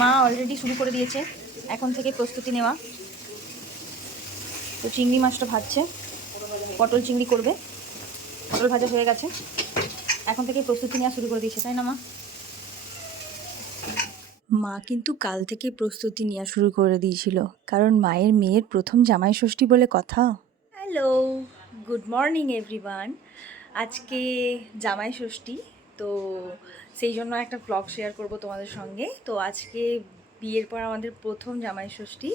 মা অলরেডি শুরু করে দিয়েছে এখন থেকে প্রস্তুতি নেওয়া। তো চিংড়ি মাছটা ভাজছে, পটল চিংড়ি করবে, পটল ভাজা হয়ে গেছে, এখন থেকে প্রস্তুতি নেওয়া শুরু করে দিয়েছে, তাই না মা? মা কিন্তু কাল থেকে প্রস্তুতি নেওয়া শুরু করে দিয়েছিল, কারণ মায়ের মেয়ের প্রথম জামাই ষষ্ঠী বলে কথা। Hello, good morning everyone. আজকে জামাই ষষ্ঠী, তো সেই জন্য একটা ব্লগ শেয়ার করব তোমাদের সঙ্গে। তো আজকে বিয়ের পর আমাদের প্রথম জামাই ষষ্ঠী,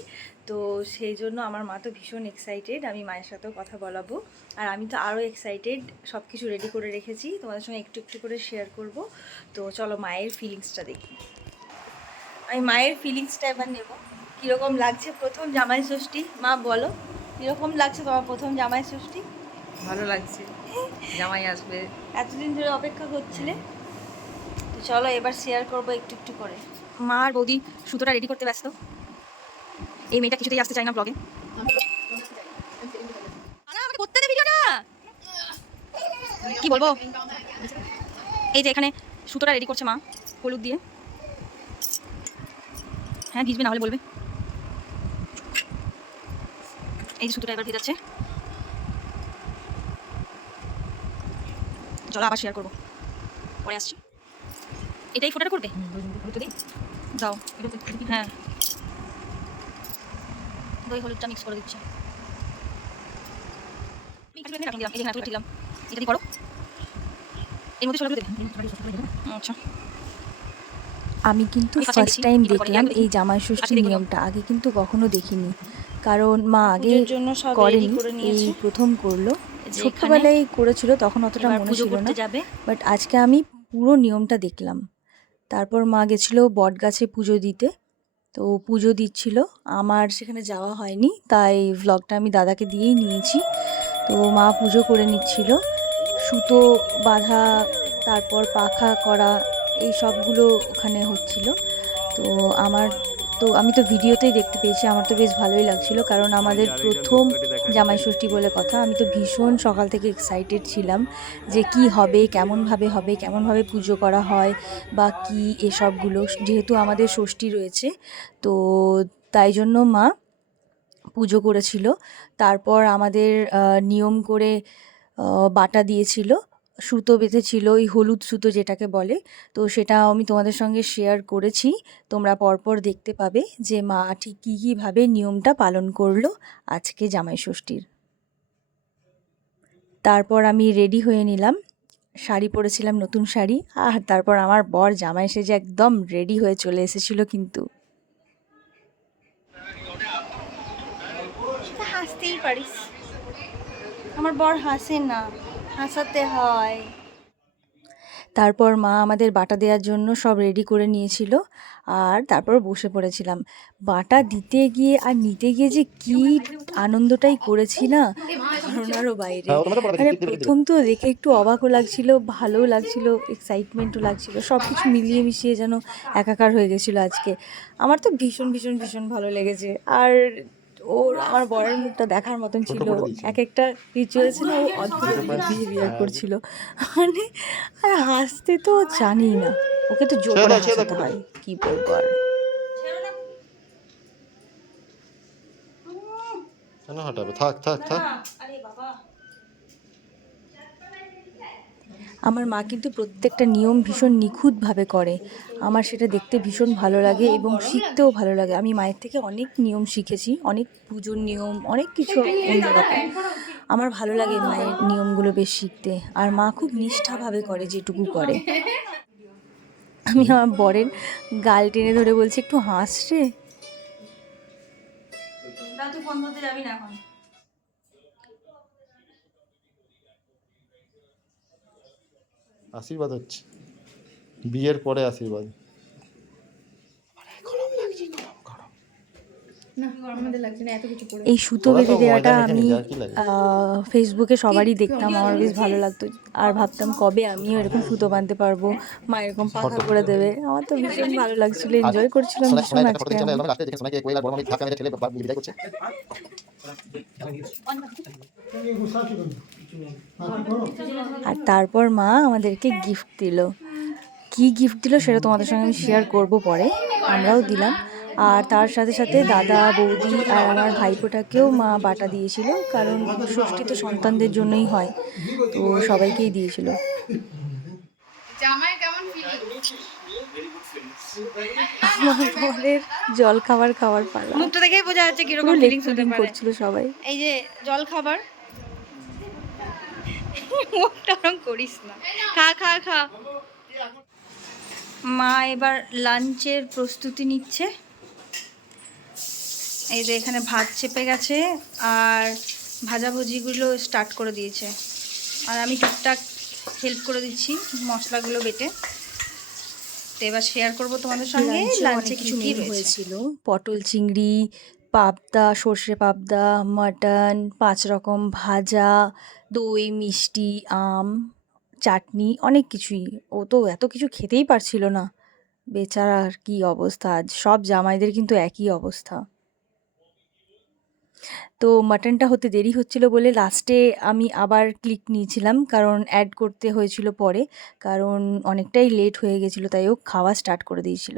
তো সেই জন্য আমার মা তো ভীষণ এক্সাইটেড, আমি মায়ের সাথেও কথা বলাবো। আর আমি তো আরও এক্সাইটেড, সব কিছু রেডি করে রেখেছি, তোমাদের সঙ্গে একটু একটু করে শেয়ার করব। তো চলো মায়ের ফিলিংসটা দেখি। আমি মায়ের ফিলিংসটা এবার নেব, কীরকম লাগছে প্রথম জামাই ষষ্ঠী। মা বলো, কীরকম লাগছে তোমার প্রথম জামাই ষষ্ঠী? ভালো লাগছে, জামাই আসবে। এতদিন ধরে অপেক্ষা করছিলে, তো চলো এবার শেয়ার করবো একটু একটু করে। মা আর বৌদি সুতোটা রেডি করতে ব্যস্ত, এই মেয়েটা কিছুতেই আসতে চায় না ব্লগে। কি বলবো, এই যে এখানে সুতোটা রেডি করছে মা হলুদ দিয়ে। হ্যাঁ ভিজবে, না হলে বলবে। এই যে সুতোটা এবার ভেজাচ্ছে, চলো আবার শেয়ার করবো, পরে আসছি। এটাই ফোটাটা করবে, দাও। হ্যাঁ, দই হলুদটা মিক্স করে দিচ্ছে। এটা করো, এর মধ্যে ছোলা দেবে। আচ্ছা, আমি কিন্তু ফার্স্ট টাইম দেখলাম এই জামাই ষষ্ঠীর নিয়মটা, আগে কিন্তু কখনো দেখিনি, কারণ মা আগে করেনি, এই প্রথম করলো। ছোট্টবেলায় করেছিল, তখন অতটা মনে ছিল না, বাট আজকে আমি পুরো নিয়মটা দেখলাম। তারপর মা গেছিল বট গাছে পুজো দিতে, তো পুজো দিচ্ছিল, আমার সেখানে যাওয়া হয়নি, তাই ভ্লগটা আমি দাদাকে দিয়েই নিয়েছি। তো মা পুজো করে নিচ্ছিল, সুতো বাঁধা, তারপর পাখা করা, এই সবগুলো ওখানে হচ্ছিল। তো আমি তো ভিডিওতেই দেখতে পেয়েছি, আমার তো বেশ ভালোই লাগছিল, কারণ আমাদের প্রথম জামাই ষষ্ঠী বলে কথা। আমি তো ভীষণ সকাল থেকে এক্সাইটেড ছিলাম যে কি হবে, কেমনভাবে পুজো করা হয় বা কি এসবগুলো, যেহেতু আমাদের ষষ্ঠী রয়েছে, তো তাই জন্য মা পুজো করেছিল। তারপর আমাদের নিয়ম করে বাটা দিয়েছিল, সুতো বেঁধেছিল, ওই হলুদ সুতো যেটাকে বলে, তো সেটা আমি তোমাদের সঙ্গে শেয়ার করেছি, তোমরা পরপর দেখতে পাবে যে মা ঠিক কী কীভাবে নিয়মটা পালন করলো আজকে জামাই ষষ্ঠীর। তারপর আমি রেডি হয়ে নিলাম, শাড়ি পরেছিলাম, নতুন শাড়ি, আর তারপর আমার বর জামাই সেজে একদম রেডি হয়ে চলে এসেছিল। কিন্তু হাসতেই পারিস, আমার বর হাসে না, হাসাতে হয়। তারপর মা আমাদের বাটা দেওয়ার জন্য সব রেডি করে নিয়েছিল, আর তারপর বসে পড়েছিলাম। বাটা দিতে গিয়ে আর নিতে গিয়ে যে কি আনন্দটাই করেছি না, ধারণারও বাইরে। মানে প্রথম তো দেখে একটু অবাকও লাগছিল, ভালোও লাগছিল, এক্সাইটমেন্টও লাগছিল, সব কিছু মিলিয়ে মিশিয়ে যেন একাকার হয়ে গেছিলো আজকে। আমার তো ভীষণ ভীষণ ভীষণ ভালো লেগেছে। আর আমার বরের মুখটা দেখার মতন ছিল, এক একটা রিচুয়ালসে না ও অদ্ভুত অদ্ভুত বিহেভিয়ার করছিল, মানে আর হাসতে তো জানি না, ওকে তো জোর করে হাসাতে হয়, কি বলবো আর। কেন হটাবে, থাক থাক থাক। আমার মা কিন্তু প্রত্যেকটা নিয়ম ভীষণ নিখুঁতভাবে করে, আমার সেটা দেখতে ভীষণ ভালো লাগে এবং শিখতেও ভালো লাগে। আমি মায়ের থেকে অনেক নিয়ম শিখেছি, অনেক পুজোর নিয়ম, অনেক কিছু অন্যরকম। আমার ভালো লাগে মায়ের নিয়মগুলো বেশ শিখতে, আর মা খুব নিষ্ঠাভাবে করে যেটুকু করে। আমি আমার বরের গাল টেনে ধরে বলছি, একটু হাস রে। তুই ফোন ধরতে যাবি না এখন। আশীর্বাদ হচ্ছে, বিয়ের পরে আশীর্বাদ। এই সুতো বেঁধে দেওয়াটা আমি ফেসবুকে সবারই দেখতাম, আমার বেশ ভালো লাগতো, আর ভাবতাম কবে আমিও এরকম সুতো বাঁধতে পারবো, মা এরকম পাখা করে দেবে, আমার তো ভীষণ ভালো লাগছিল, এনজয় করছিলাম ভীষণ আজকে আমি। আর তারপর মা আমাদেরকে গিফট দিল, কী গিফট দিল সেটা তোমাদের সঙ্গে আমি শেয়ার করব পরে। আমরাও দিলাম। আর তার সাথে সাথে দাদা, বৌদি আর আমার ভাইপোটাকেও মা বাটা দিয়েছিল, কারণ ষষ্ঠী তো সন্তানদের জন্যই হয়, তো সবাইকেই দিয়েছিল। জামাই কেমন ফিলিং? আমার বরের জল খাবার পালা, মুখটা দেখেই বোঝা যাচ্ছে কিরকম পুরো ফিলিংস হতে লেগ পারে। করছিল সবাই। এই যে জল খাবার, মুখটা ওরম করিস না, খা খা খা। মা এবার লাঞ্চের প্রস্তুতি নিচ্ছে। এই যে এখানে ভাত চেপে গেছে আর ভাজাভুজিগুলো স্টার্ট করে দিয়েছে, আর আমি টুকটাক হেল্প করে দিচ্ছি মশলাগুলো বেটে। তো এবার শেয়ার করবো তোমাদের সঙ্গে লাঞ্চে কিছু কি হয়েছিল। পটল চিংড়ি, পাবদা, সর্ষে পাবদা, মাটন, 5 রকম ভাজা, দই, মিষ্টি, আম, চাটনি, অনেক কিছুই। ও তো এত কিছু খেতেই পারছিল না, বেচারার কি অবস্থা। আজ সব জামাইদের কিন্তু একই অবস্থা। তো মাটনটা হতে দেরি হচ্ছিল বলে লাস্টে আমি আবার ক্লিক নিয়েছিলাম, কারণ অ্যাড করতে হয়েছিল পরে, কারণ অনেকটাই লেট হয়ে গেছিলো, তাই ও খাওয়া স্টার্ট করে দিয়েছিল।